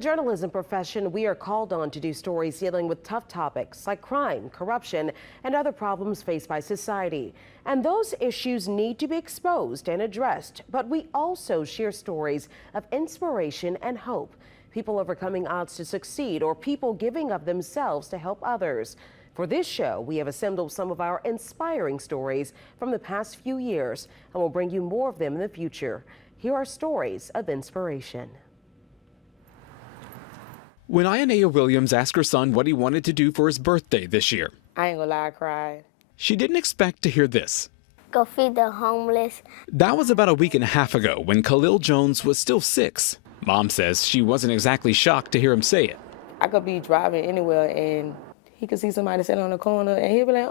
journalism profession, we are called on to do stories dealing with tough topics like crime, corruption, and other problems faced by society. And those issues need to be exposed and addressed. But we also share stories of inspiration and hope. People overcoming odds to succeed, or people giving of themselves to help others. For this show, we have assembled some of our inspiring stories from the past few years, and we'll bring you more of them in the future. Here are stories of inspiration. When Ionea Williams asked her son what he wanted to do for his birthday this year, I ain't gonna lie, I cried. She didn't expect to hear this. Go feed the homeless. That was about a week and a half ago when Khalil Jones was still 6. Mom says she wasn't exactly shocked to hear him say it. I could be driving anywhere and he could see somebody sitting on the corner and he'd be like,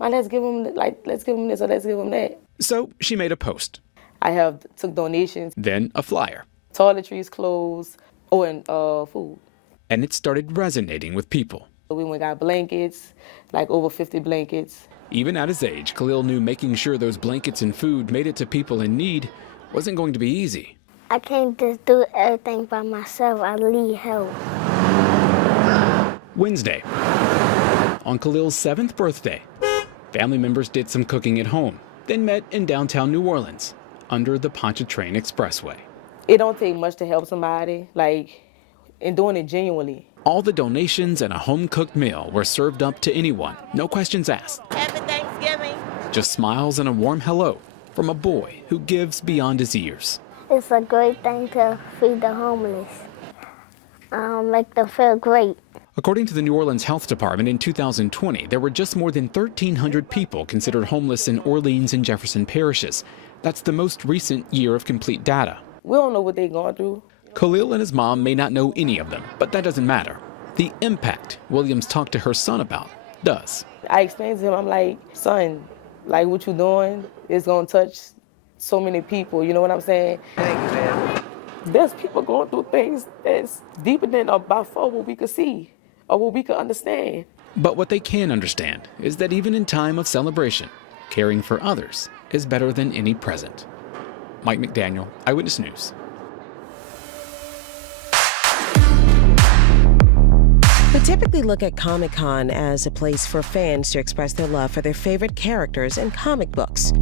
let's give him this or let's give him that. So she made a post. I took donations. Then a flyer. Toiletries, clothes, and food. And it started resonating with people. We went and got blankets, like over 50 blankets. Even at his age, Khalil knew making sure those blankets and food made it to people in need wasn't going to be easy. I can't just do everything by myself. I need help. Wednesday, on Khalil's 7th birthday, family members did some cooking at home, then met in downtown New Orleans under the Pontchartrain Expressway. It don't take much to help somebody, and doing it genuinely. All the donations and a home-cooked meal were served up to anyone, no questions asked. Happy Thanksgiving. Just smiles and a warm hello from a boy who gives beyond his years. It's a great thing to feed the homeless. Make them feel great. According to the New Orleans Health Department, in 2020, there were just more than 1,300 people considered homeless in Orleans and Jefferson parishes. That's the most recent year of complete data. We don't know what they're going through. Khalil and his mom may not know any of them, but that doesn't matter. The impact Williams talked to her son about does. I explained to him, I'm like, son, what you doing is going to touch so many people, you know what I'm saying? Thank you, man. There's people going through things that's deeper than by far what we could see or what we could understand. But what they can understand is that even in time of celebration, caring for others is better than any present. Mike McDaniel, Eyewitness News. We typically look at Comic-Con as a place for fans to express their love for their favorite characters in comic books.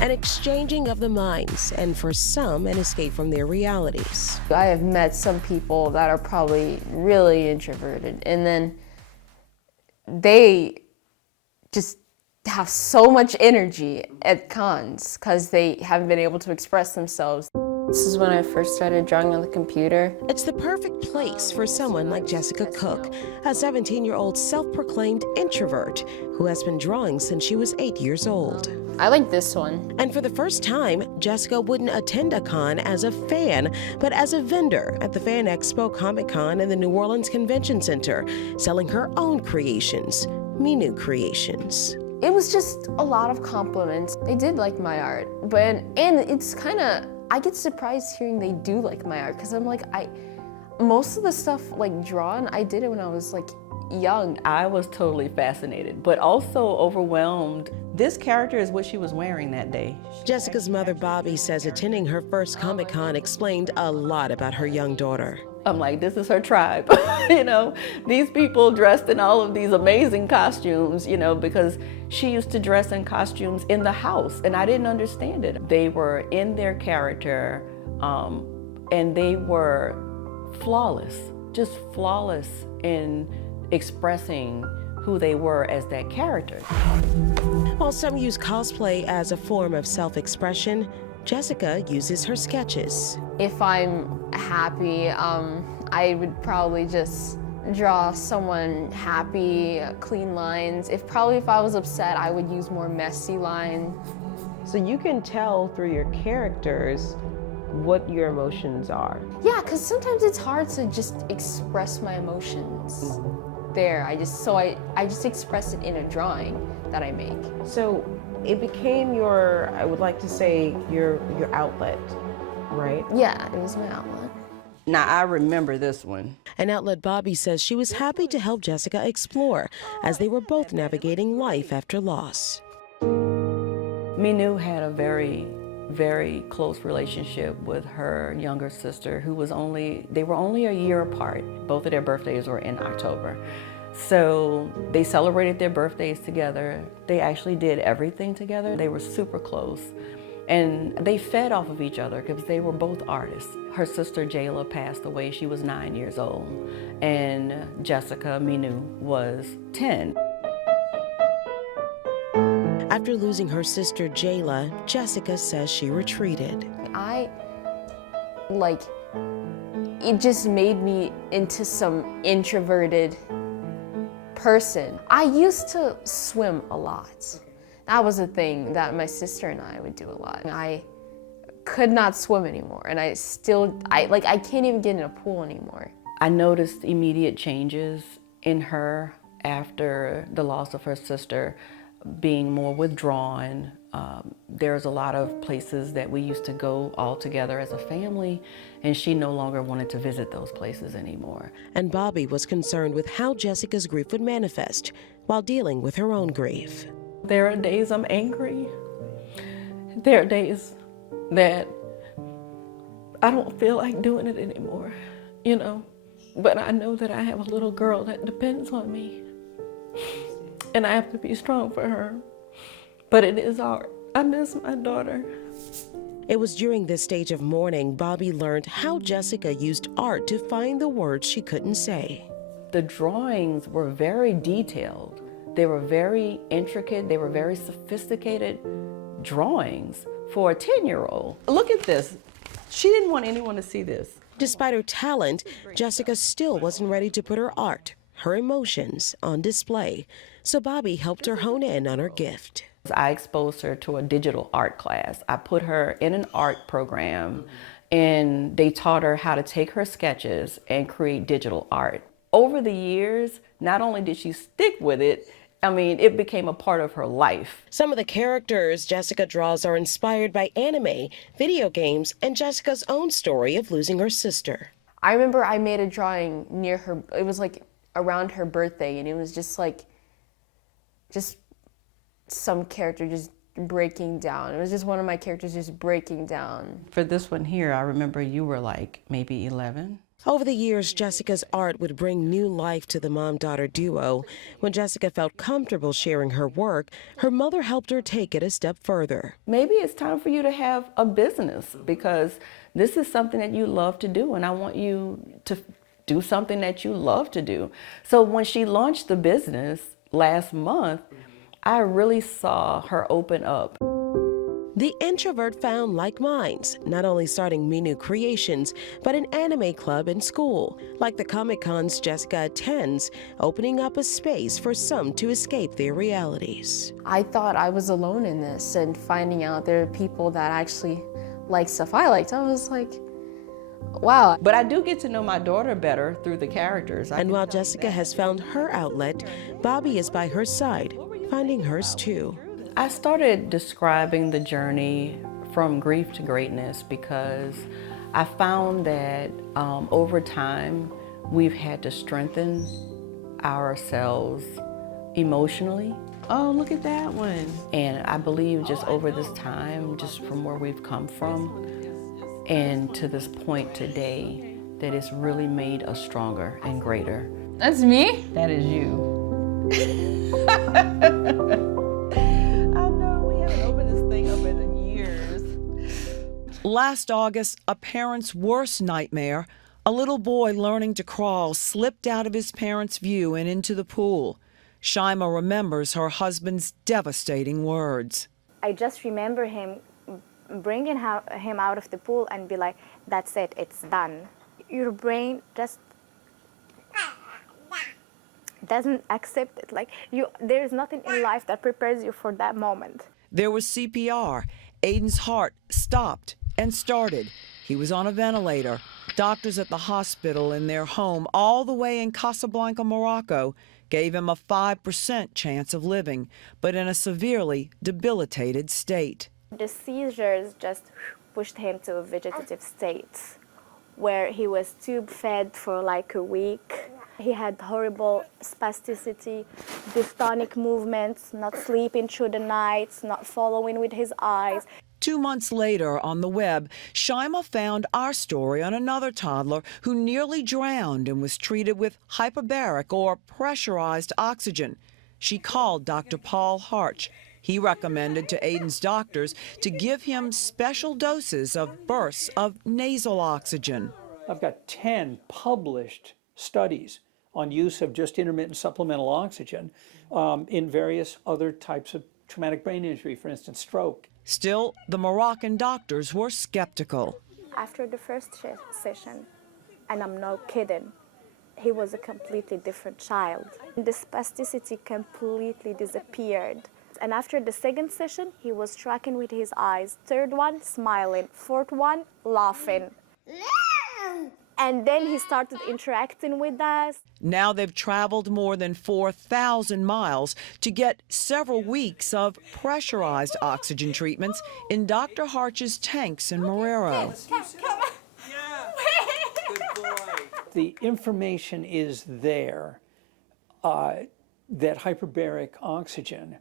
An exchanging of the minds, and for some, an escape from their realities. I have met some people that are probably really introverted, and then they just have so much energy at cons because they haven't been able to express themselves. This is when I first started drawing on the computer. It's the perfect place for someone like Jessica Cook, a 17-year-old self-proclaimed introvert who has been drawing since she was 8 years old. I like this one. And for the first time, Jessica wouldn't attend a con as a fan, but as a vendor at the Fan Expo Comic-Con in the New Orleans Convention Center, selling her own creations, Minu Creations. It was just a lot of compliments. They did like my art, and it's kind of, I get surprised hearing they do like my art, because I'm like, most of the stuff drawn, I did it when I was young. I was totally fascinated, but also overwhelmed. This character is what she was wearing that day. Jessica's mother, Bobby, says attending her first Comic-Con explained a lot about her young daughter. I'm like, this is her tribe. These people dressed in all of these amazing costumes, because she used to dress in costumes in the house, and I didn't understand it. They were in their character, and they were flawless, just flawless in expressing who they were as that character. While some use cosplay as a form of self-expression, Jessica uses her sketches. If I'm happy, I would probably just draw someone happy, clean lines. If I was upset, I would use more messy lines. So you can tell through your characters what your emotions are. Yeah, because sometimes it's hard to just express my emotions. There, I just express it in a drawing that I make. So it became your, I would like to say, your outlet, right? Yeah, it was my outlet. Now, I remember this one. An outlet Bobby says she was happy to help Jessica explore as they were both navigating life after loss. Minu had a very very close relationship with her younger sister, who was they were only a year apart. Both of their birthdays were in October. So they celebrated their birthdays together. They actually did everything together. They were super close. And they fed off of each other because they were both artists. Her sister Jayla passed away. She was 9 years old. And Jessica Minu was 10. After losing her sister Jayla, Jessica says she retreated. It just made me into some introverted person. I used to swim a lot. That was a thing that my sister and I would do a lot. I could not swim anymore, and I can't even get in a pool anymore. I noticed immediate changes in her after the loss of her sister, being more withdrawn. There's a lot of places that we used to go all together as a family, and she no longer wanted to visit those places anymore. And Bobby was concerned with how Jessica's grief would manifest while dealing with her own grief. There are days I'm angry. There are days that I don't feel like doing it anymore, you know? But I know that I have a little girl that depends on me, and I have to be strong for her. But it is hard. I miss my daughter. It was during this stage of mourning Bobby learned how Jessica used art to find the words she couldn't say. The drawings were very detailed. They were very intricate. They were very sophisticated drawings for a 10-year-old. Look at this. She didn't want anyone to see this. Despite her talent, Jessica still wasn't ready to put her art, her emotions, on display. So Bobby helped her hone in on her gift. I exposed her to a digital art class. I put her in an art program, and they taught her how to take her sketches and create digital art. Over the years, not only did she stick with it, it became a part of her life. Some of the characters Jessica draws are inspired by anime, video games, and Jessica's own story of losing her sister. I remember I made a drawing near her. It was like around her birthday, and it was just some character just breaking down. It was just one of my characters just breaking down. For this one here, I remember you were like maybe 11. Over the years, Jessica's art would bring new life to the mom-daughter duo. When Jessica felt comfortable sharing her work, her mother helped her take it a step further. Maybe it's time for you to have a business, because this is something that you love to do, and I want you to do something that you love to do. So when she launched the business last month, I really saw her open up. The introvert found like minds, not only starting Minu Creations, but an anime club in school, like the Comic-Cons Jessica attends, opening up a space for some to escape their realities. I thought I was alone in this, and finding out there are people that actually like stuff I liked, I was like, wow. But I do get to know my daughter better through the characters. And while Jessica has found her outlet, Bobby is by her side, finding hers too. I started describing the journey from grief to greatness because I found that over time we've had to strengthen ourselves emotionally. Oh, look at that one. And I believe just over this time, just from where we've come from and to this point today, that it's really made us stronger and greater. That's me? That is you. Last August, a parent's worst nightmare, a little boy learning to crawl, slipped out of his parents' view and into the pool. Shaima remembers her husband's devastating words. I just remember him bringing him out of the pool and be like, that's it, it's done. Your brain just doesn't accept it. Like, there is nothing in life that prepares you for that moment. There was CPR. Aiden's heart stopped and started. He was on a ventilator. Doctors at the hospital in their home all the way in Casablanca, Morocco, gave him a 5% chance of living, but in a severely debilitated state. The seizures just pushed him to a vegetative state where he was tube-fed for like a week. He had horrible spasticity, dystonic movements, not sleeping through the nights, not following with his eyes. 2 months later on the web, Shaima found our story on another toddler who nearly drowned and was treated with hyperbaric or pressurized oxygen. She called Dr. Paul Harch. He recommended to Aiden's doctors to give him special doses of bursts of nasal oxygen. I've got 10 published studies on use of just intermittent supplemental oxygen in various other types of traumatic brain injury, for instance, stroke. Still, the Moroccan doctors were skeptical. After the first session, and I'm not kidding, he was a completely different child. The spasticity completely disappeared. And after the second session, he was tracking with his eyes. Third one, smiling. Fourth one, laughing. And then he started interacting with us. Now they've traveled more than 4,000 miles to get several weeks of pressurized oxygen treatments in Dr. Harch's tanks in Marrero. The information is there that hyperbaric oxygen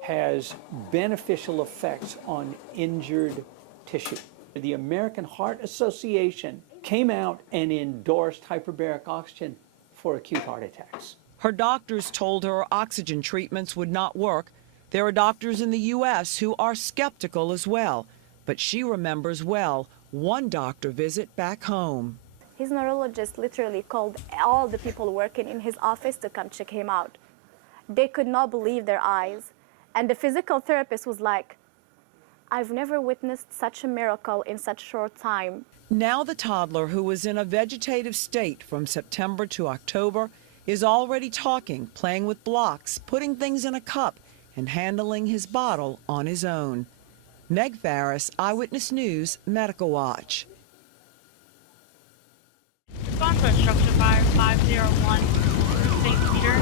has beneficial effects on injured tissue. The American Heart Association came out and endorsed hyperbaric oxygen for acute heart attacks. Her doctors told her oxygen treatments would not work. There are doctors in the U.S. who are skeptical as well. But she remembers well one doctor visit back home. His neurologist literally called all the people working in his office to come check him out. They could not believe their eyes. And the physical therapist was like, I've never witnessed such a miracle in such short time. Now the toddler, who was in a vegetative state from September to October, is already talking, playing with blocks, putting things in a cup, and handling his bottle on his own. Meg Farris, Eyewitness News, Medical Watch. Respond to a structure fire 501 St. Peter.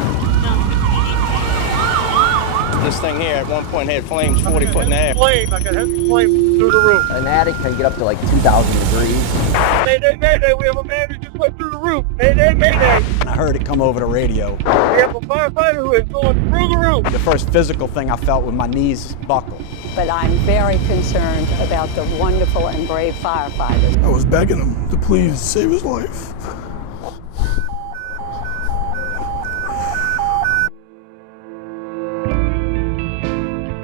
This thing here at one point had flames 40 foot in the air. Flame, I can hit the flame through the roof. An attic can get up to like 2,000 degrees. Mayday, mayday, we have a man who just went through the roof. Mayday, mayday. I heard it come over the radio. We have a firefighter who is going through the roof. The first physical thing I felt was my knees buckle. But I'm very concerned about the wonderful and brave firefighters. I was begging him to please save his life.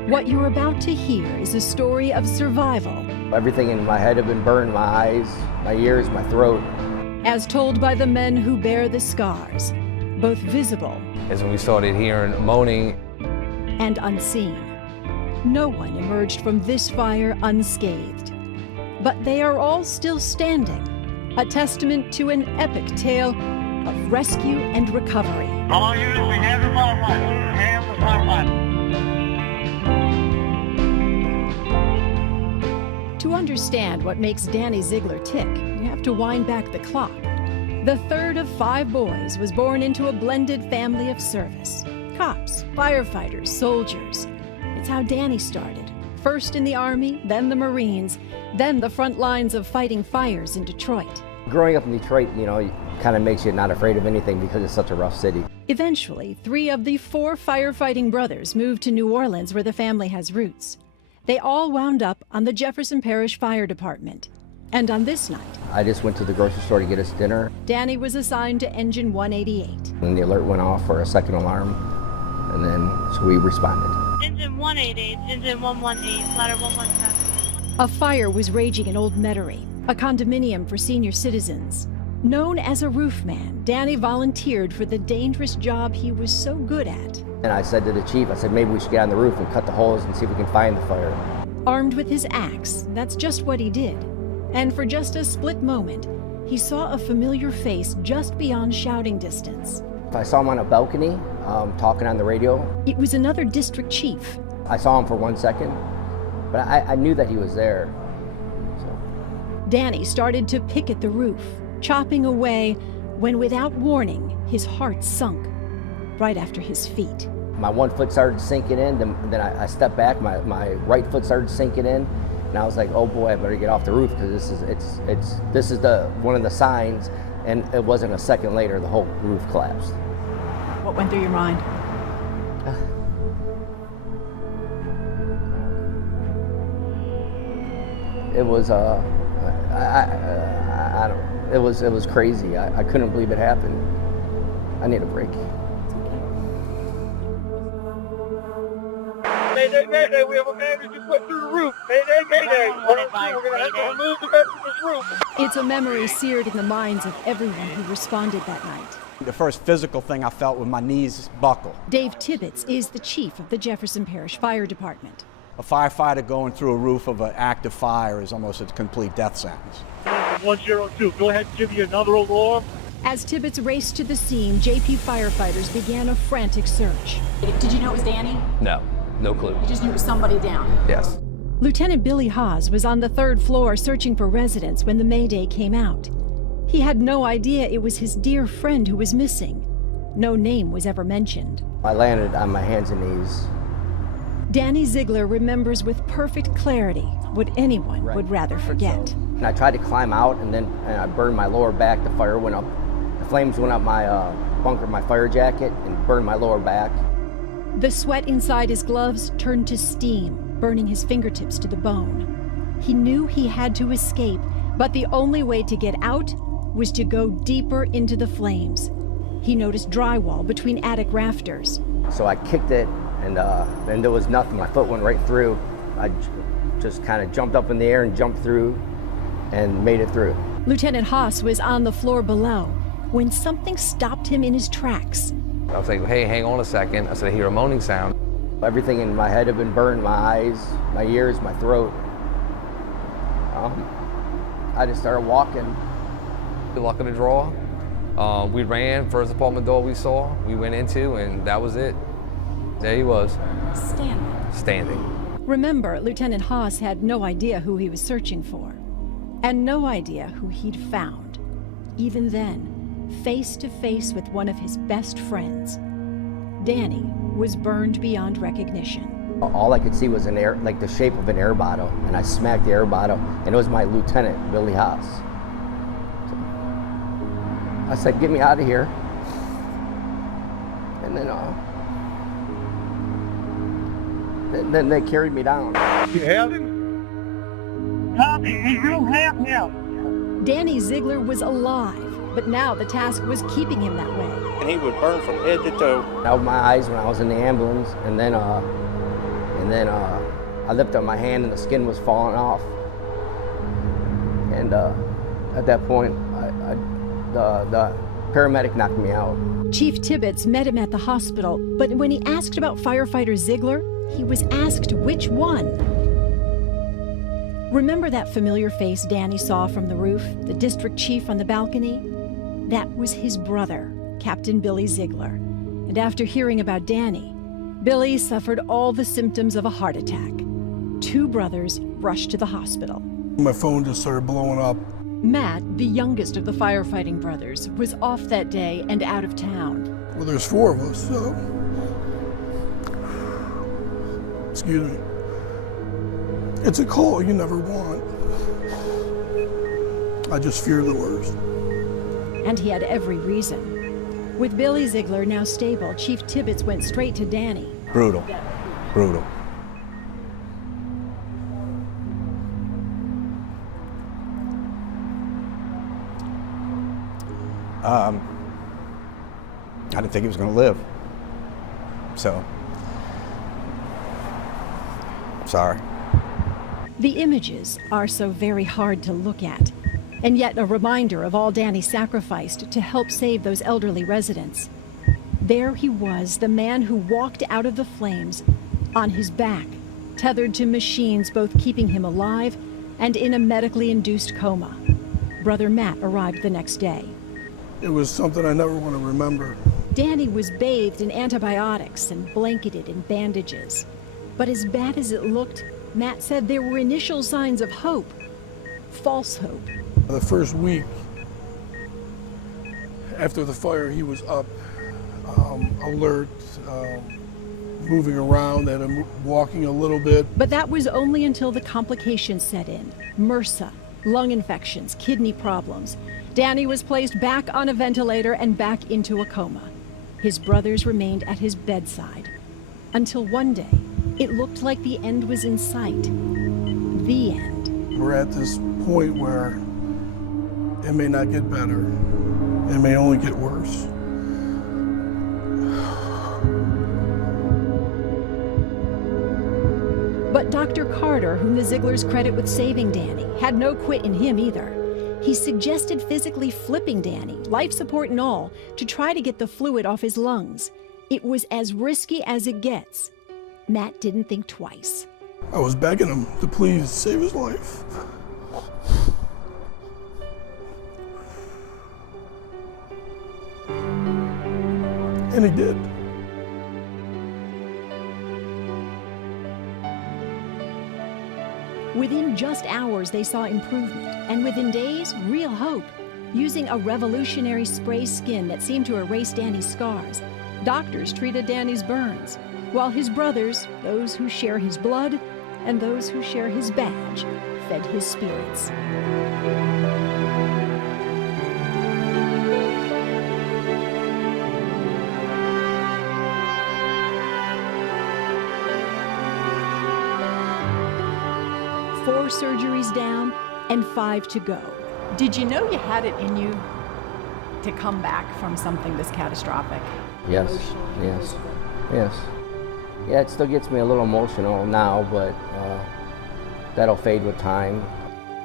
What you're about to hear is a story of survival. Everything in my head had been burned, my eyes, my ears, my throat. As told by the men who bear the scars, both visible as we started hearing moaning and unseen. No one emerged from this fire unscathed, but they are all still standing, a testament to an epic tale of rescue and recovery. All units, we have the firefighter. We have the firefighter. To understand what makes Danny Ziegler tick, you have to wind back the clock. The third of 5 boys was born into a blended family of service. Cops, firefighters, soldiers. It's how Danny started. First in the Army, then the Marines, then the front lines of fighting fires in Detroit. Growing up in Detroit, you know, kind of makes you not afraid of anything because it's such a rough city. Eventually, 3 of the 4 firefighting brothers moved to New Orleans, where the family has roots. They all wound up on the Jefferson Parish Fire Department. And on this night, I just went to the grocery store to get us dinner. Danny was assigned to Engine 188. And the alert went off for a second alarm, and then so we responded. Engine 188, Engine 118, ladder 117. A fire was raging in Old Metairie, a condominium for senior citizens. Known as a roofman, Danny volunteered for the dangerous job he was so good at. And I said to the chief, I said, maybe we should get on the roof and cut the holes and see if we can find the fire. Armed with his axe, that's just what he did. And for just a split moment, he saw a familiar face just beyond shouting distance. I saw him on a balcony, talking on the radio. It was another district chief. I saw him for 1 second, but I knew that he was there. So. Danny started to pick at the roof, chopping away, when without warning, his heart sunk right after his feet. My one foot started sinking in, then I stepped back, my right foot started sinking in, and I was like, oh boy, I better get off the roof, because this is one of the signs, and it wasn't a second later, the whole roof collapsed. What went through your mind? it was it was crazy. I couldn't believe it happened. I need a break. Mayday, mayday, we have a man who just went through the roof. Mayday, mayday. We're going to have to remove the rest of this roof. It's a memory seared in the minds of everyone who responded that night. The first physical thing I felt was my knees buckle. Dave Tibbetts is the chief of the Jefferson Parish Fire Department. A firefighter going through a roof of an active fire is almost a complete death sentence. 102, go ahead and give you another alarm. As Tibbetts raced to the scene, JP firefighters began a frantic search. Did you know it was Danny? No, no clue. You just knew it was somebody down? Yes. Lieutenant Billy Haas was on the 3rd floor searching for residents when the Mayday came out. He had no idea it was his dear friend who was missing. No name was ever mentioned. I landed on my hands and knees. Danny Ziegler remembers with perfect clarity what anyone would rather forget. And I tried to climb out, and then I burned my lower back. The fire went up. The flames went up my bunker, my fire jacket, and burned my lower back. The sweat inside his gloves turned to steam, burning his fingertips to the bone. He knew he had to escape, but the only way to get out was to go deeper into the flames. He noticed drywall between attic rafters. So I kicked it, and there was nothing. My foot went right through. I just kind of jumped up in the air and jumped through and made it through. Lieutenant Haas was on the floor below when something stopped him in his tracks. I was like, hey, hang on a second. I said, I hear a moaning sound. Everything in my head had been burned, my eyes, my ears, my throat. I just started walking. The luck of the draw. We ran, first apartment door we saw, we went into, and that was it. There he was. Standing. Remember, Lieutenant Haas had no idea who he was searching for, and no idea who he'd found. Even then, face to face with one of his best friends, Danny was burned beyond recognition. All I could see was an air, like the shape of an air bottle, and I smacked the air bottle, and it was my lieutenant, Billy Haas. So I said, "Get me out of here," and then they carried me down. You have him? Copy, you have him. Danny Ziegler was alive, but now the task was keeping him that way. And he would burn from head to toe. I opened my eyes when I was in the ambulance, and then I lifted up my hand and the skin was falling off. And at that point, the paramedic knocked me out. Chief Tibbetts met him at the hospital, but when he asked about firefighter Ziegler, he was asked which one. Remember that familiar face Danny saw from the roof, the district chief on the balcony? That was his brother, Captain Billy Ziegler. And after hearing about Danny, Billy suffered all the symptoms of a heart attack. 2 brothers rushed to the hospital. My phone just started blowing up. Matt, the youngest of the firefighting brothers, was off that day and out of town. Well, there's 4 of us, so. Excuse me. It's a call you never want. I just fear the worst. And he had every reason. With Billy Ziegler now stable, Chief Tibbetts went straight to Danny. Brutal. Brutal. I didn't think he was going to live. So, sorry. The images are so very hard to look at, and yet a reminder of all Danny sacrificed to help save those elderly residents. There he was, the man who walked out of the flames on his back, tethered to machines both keeping him alive and in a medically induced coma. Brother Matt arrived the next day. It was something I never want to remember. Danny was bathed in antibiotics and blanketed in bandages. But as bad as it looked, Matt said there were initial signs of hope. False hope. The first week after the fire, he was up, alert, moving around and walking a little bit. But that was only until the complications set in. MRSA, lung infections, kidney problems. Danny was placed back on a ventilator and back into a coma. His brothers remained at his bedside. Until one day, it looked like the end was in sight. The end. we're at this point where it may not get better. It may only get worse. But Dr. Carter, whom the Ziglers credit with saving Danny, had no quit in him either. He suggested physically flipping Danny, life support and all, to try to get the fluid off his lungs. It was as risky as it gets. Matt didn't think twice. I was begging him to please save his life. And he did. Within just hours, they saw improvement, and within days, real hope. Using a revolutionary spray skin that seemed to erase Danny's scars, doctors treated Danny's burns, while his brothers, those who share his blood and those who share his badge, fed his spirits. Four surgeries down and 5 to go. Did you know you had it in you to come back from something this catastrophic? Yes, yes, yes. Yeah, it still gets me a little emotional now, but that'll fade with time.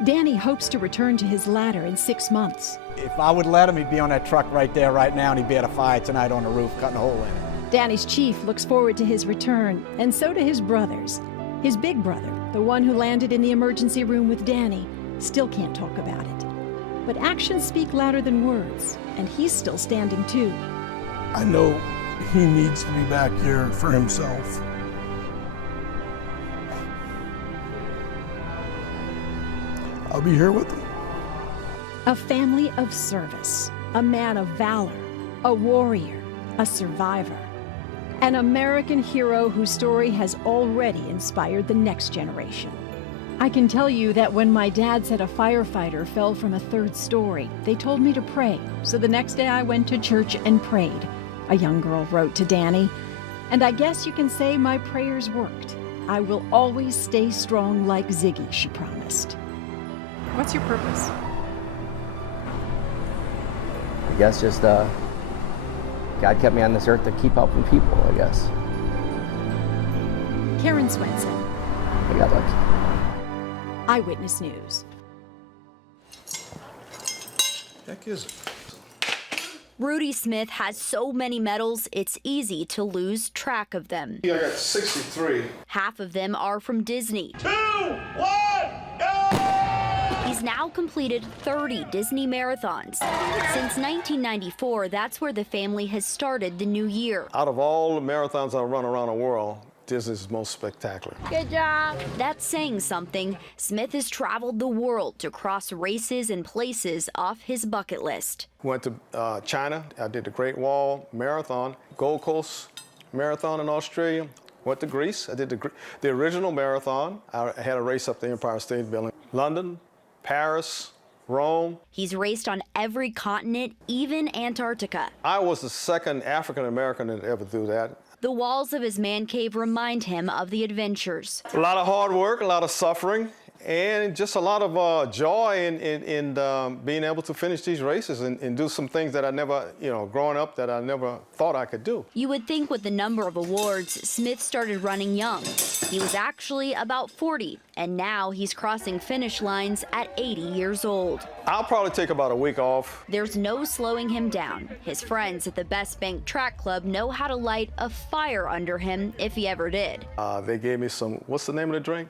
Danny hopes to return to his ladder in 6 months. If I would let him, he'd be on that truck right there, right now, and he'd be at a fire tonight on the roof, cutting a hole in it. Danny's chief looks forward to his return, and so do his brothers. His big brother, the one who landed in the emergency room with Danny, still can't talk about it. But actions speak louder than words, and he's still standing too. I know he needs to be back here for himself. I'll be here with him. A family of service, a man of valor, a warrior, a survivor. An American hero whose story has already inspired the next generation. I can tell you that when my dad said a firefighter fell from a 3rd story, they told me to pray. So the next day I went to church and prayed, a young girl wrote to Danny. And I guess you can say my prayers worked. I will always stay strong like Ziggy, she promised. What's your purpose? I guess just God kept me on this earth to keep helping people, I guess. Karen Swenson. I got lucky. Eyewitness News. Heck is it? Rudy Smith has so many medals, it's easy to lose track of them. I got 63. Half of them are from Disney. 2, 1, go! He's now completed 30 Disney marathons. Since 1994, that's where the family has started the new year. Out of all the marathons I run around the world, this is most spectacular. Good job. That's saying something. Smith has traveled the world to cross races and places off his bucket list. Went to China. I did the Great Wall Marathon, Gold Coast Marathon in Australia. Went to Greece. I did the original marathon. I had a race up the Empire State Building. London, Paris, Rome. He's raced on every continent, even Antarctica. I was the second African American to ever do that. The walls of his man cave remind him of the adventures. A lot of hard work, a lot of suffering, and just a lot of joy in being able to finish these races and do some things that I never, growing up, that I never thought I could do. You would think with the number of awards, Smith started running young. He was actually about 40, and now he's crossing finish lines at 80 years old. I'll probably take about a week off. There's no slowing him down. His friends at the Best Bank Track Club know how to light a fire under him if he ever did. They gave me some, what's the name of the drink?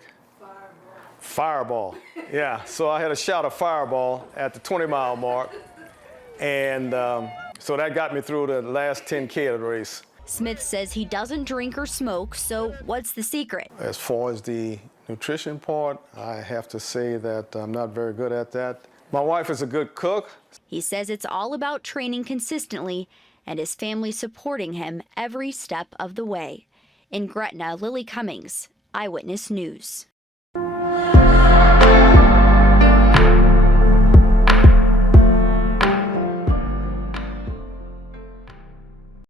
Fireball. Yeah, so I had a shot of Fireball at the 20-mile mark, and so that got me through the last 10K of the race. Smith says he doesn't drink or smoke, so what's the secret? As far as the nutrition part, I have to say that I'm not very good at that. My wife is a good cook. He says it's all about training consistently and his family supporting him every step of the way. In Gretna, Lily Cummings, Eyewitness News.